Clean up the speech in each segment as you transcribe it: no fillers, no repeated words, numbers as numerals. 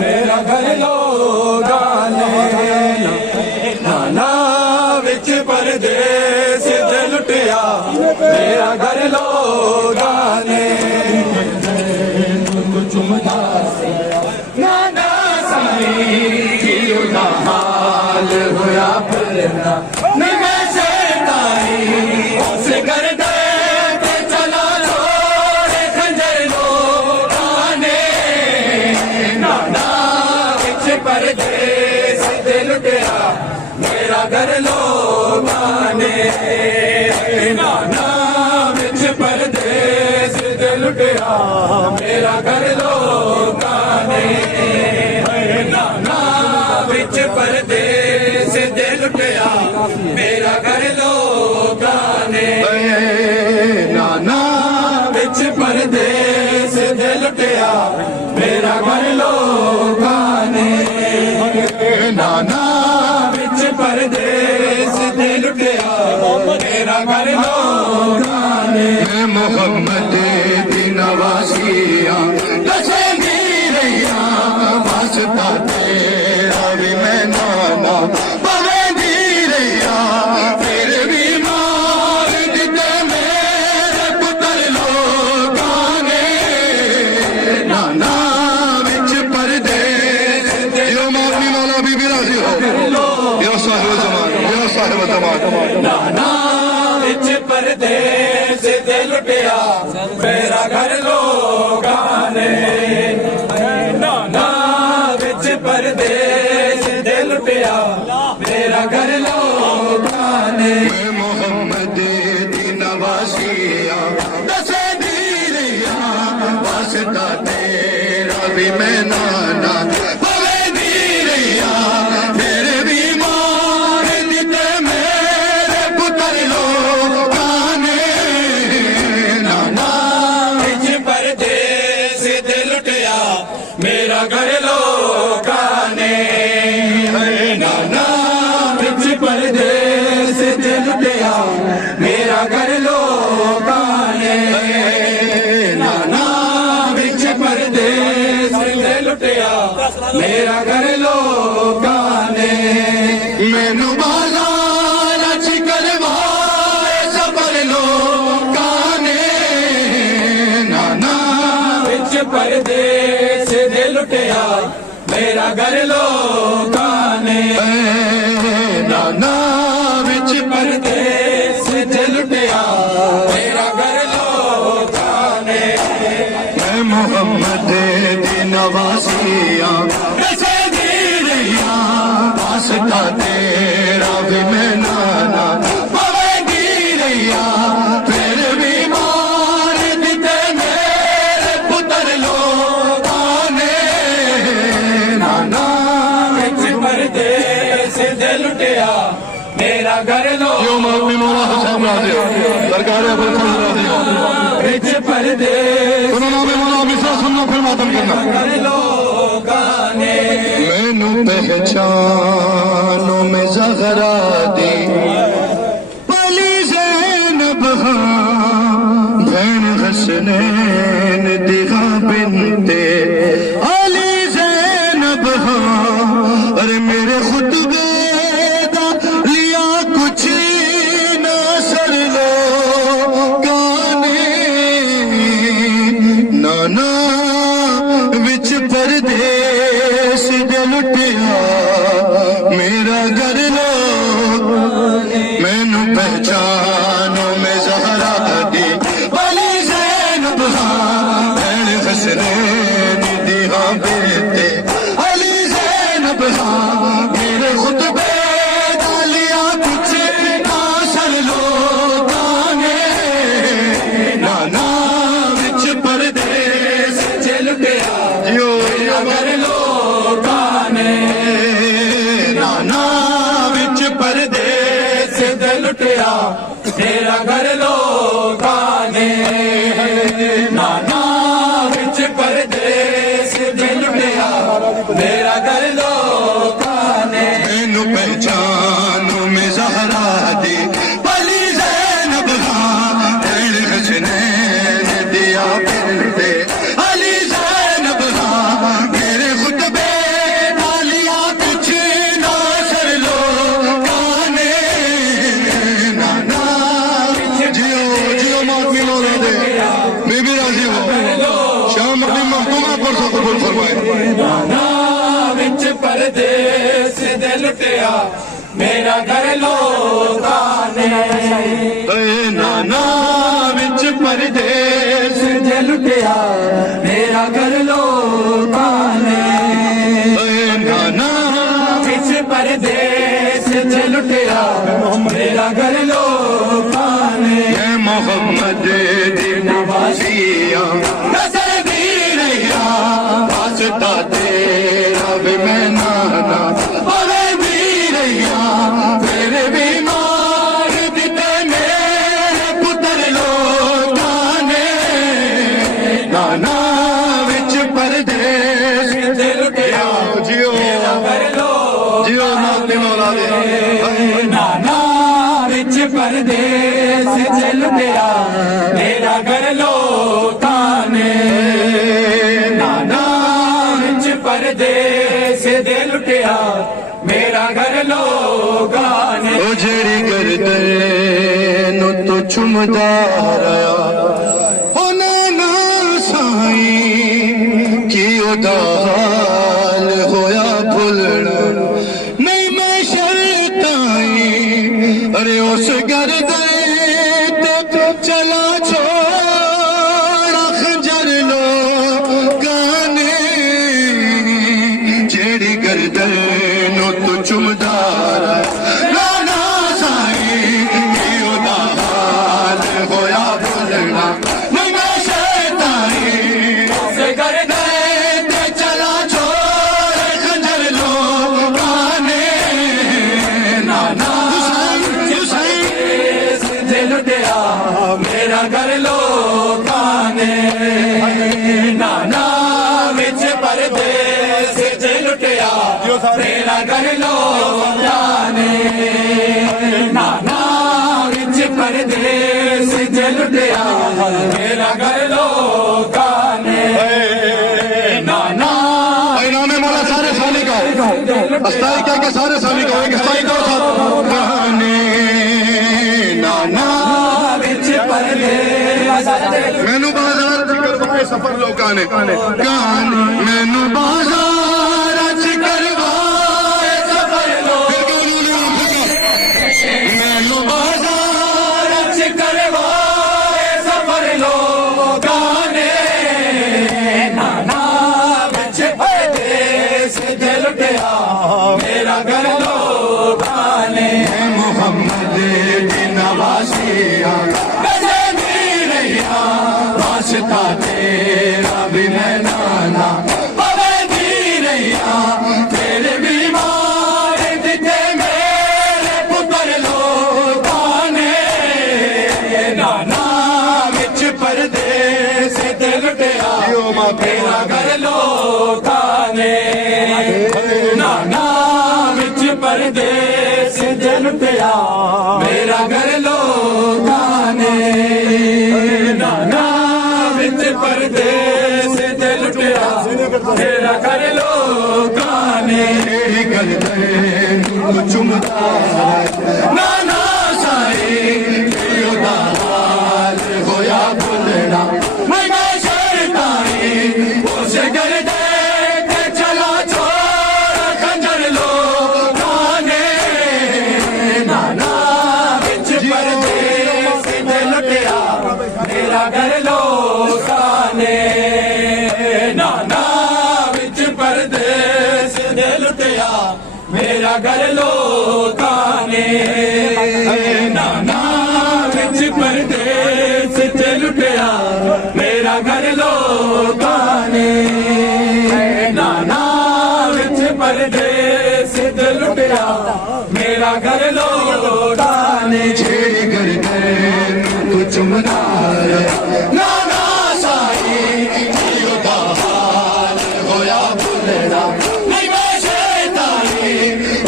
मेरा घर लोगां ने नाना विच परदेस ते लुटिया मेरा घर लोगां ने चुमदा नाना साई जीदा हाल होया फिरना मैं शैतानी उस घर दे ते चला छोड़े खंजर लोगां ने नाना विच परदेस ते लुटिया मेरा घर लोगां ने नाना विच परदेस ते लुटिया मेरा घर लोगां ने नाना विच परदेस ते लुटिया मेरा घर लोगां ने नाना विच परदेस ते लुटिया मेरा घर लोगां ने नाना विच परदेस ते लुटिया मेरा घर लोगां ने मोहम्मद दी नवासियां दसे रैया वास्ता तेरा भी मैं नाना पवेंदी रैया फिर भी मार दिते मेरे पुत्र लोगां ने नाना विच परदेस यो माफी मौला बीबी राजी हो यो साहिब जमान यो साहिब जमान नाना विच परदेस ते लुटिया मेरा घर लोगां ने नाना विच परदेस ते लुटिया मेरा घर लोगां ने मोहम्मद दी नवासियां दसे रैया वास्ता तेरा भी मैं नाना पवेंदी रैया फिर भी मार दिते मेरे पुत्र लोगां ने नाना विच परदेस ते लुटिया मेरा घर लोगां ने नाना विच परदेस ते लुटिया मेरा घर लोगां ने नाना विच परदेस ते लुटिया मेरा घर लोगां ने मैनू बाजार करवाए सबर लोगां ने नाना विच परदेस ते लुटिया मेरा घर लोगां ने नाना विच परदेस ते लुटिया मेरा घर लोगां ने मैं मोहम्मद दी नवासियां दसे रैया वास्ता तेरा भी मैं नाना पवेंदी रैया फिर भी मार दिते मेरे पुत्र लोगां ने नाना विच परदेस ते लुटिया मेरा घर यो मौलवी मौला हुसैन राजी सरकार अबुल फजल राजी विच परदेस सुनो नाम मौला मिसरा सुनना फिर मातम करना घर लोगां ने मैनू पहचानो में ज़हरा दी पली ज़ैनब भैन हसनैन दिगा बिनते अली ज़ैनब अरे मेरे खुतबे दा लिया कुछ ना सर लोगां ने नाना विच परदेस ते लुटिया मेरा घर लोग मैनू पहचानो में ज़हरा दी बली ज़ैनब भैन हसनैन दी हाँ बेटे अली ज़ैनब मेरे खुतबे दा लिया कुछ ना सर लोगां ने नाना विच परदेस ते लुटिया यो घर लोगां ने नाना विच परदेस ते लुटिया मेरा घर लोगां ने नाना विच परदेस ते लुटिया मेरा घर लोगां ने मैनू पहचानो में ज़हरा दी बली ज़ैनब भैन हसनैन दिया बिनते अली ज़ैनब मेरे खुदा नाना विच परदेस दे लुटिया मेरा घर लोकां ने नाना विच परदेस दे लुटिया मेरा घर लोकां ने नाना विच परदेस दे लुटिया मेरा घर लोकां ने मोहम्मद दी नवाजिया नजर दी रहिया वास्ता तेरा भी मैं नाना अरे भी रहिया फिर भी मार दिते मेरे पुत्र लोकां ने नाना विच परदेस दे लुटिया जियो जियो नाते मौला दे नाना विच परदेस दे लुटिया मेरा घर लोकां ने नाना विच परदेस दे लुटिया मेरा घर लोकां ने ओ जेड़ी गर्दन तो चुमदा रहा ओ नाना साईं की ओदा हाल होया भुलना नहीं मैं शर्ताई अरे उस गर्दन ते चला छोड़ा खंजर लोकां ने जेड़ी गर्दन तो चुमदार नाना साईं की ओदा हाल होया भुलना नहीं मैं शैतानी उस गर्दन ते चला छोड़ खंजर लोकां ने नाना लुटिया मेरा घर लोकां ने नाना विच परदेस च लुटिया मेरा घर लोकां ने नाना विच परदेस च लुटिया मेरा घर लोकां ने नाना इनाम मौला सारे साली का अस्ताई क्या के सारे साली का एक अस्ताई का नाना विच परदेस मैनू बाजार च करवाए सफर लोकां ने गान मैनू बाजार च करवाए सफर मैनू बाजार च करवाए सफर लोकां ने नाना विच परदेस दे लुटिया मेरा घर लोकां ने मोहम्मद दी नवाजिया नजर दी रहिया वास्ता तेरा भी मैं नाना अरे दी रहिया तेरे भी मार दिते मेरे पुत्र लोकां ने नाना विच परदेस दे लुटिया मेरा घर लोकां ने नाना विच परदेस दे लुटिया मेरा घर लोकां ने नाना विच परदेस दे लुटिया मेरा घर लोकां ने चुमदा नाना साईं ओदा हाल होया भुलना मैं शर्ताई उस गर्दन ते चला छोड़ खंजर लोकां ने नाना विच परदेस दे लुटिया मेरा घर लोकां ने नाना विच परदेस दे लुटिया मेरा घर लोकां ने नाना विच परदेस दे लुटिया मेरा घर लोकां ने नाना विच परदेस दे लुटिया मेरा घर लोकां ने छेड़ी गर्दन तो चुमदार नाना साईं की ओदा हाल होया भुलना नहीं मैं शैतानी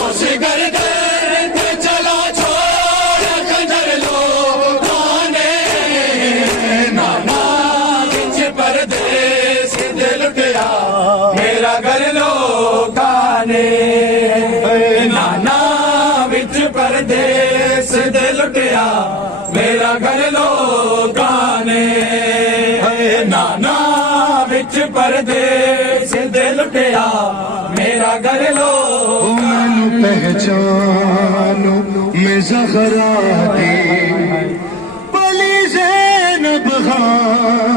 उस गर्दन ते चला छोड़ खंजर लोकां ने नाना विच परदेस दे लुटिया मेरा घर लोकां ने नाना विच परदेस दे लुटिया मेरा घर लोकां ने नाना विच परदेस दे लुटिया मेरा घर लो मैनू पहचानो मैं ज़हरा दी पली ज़ैनब खान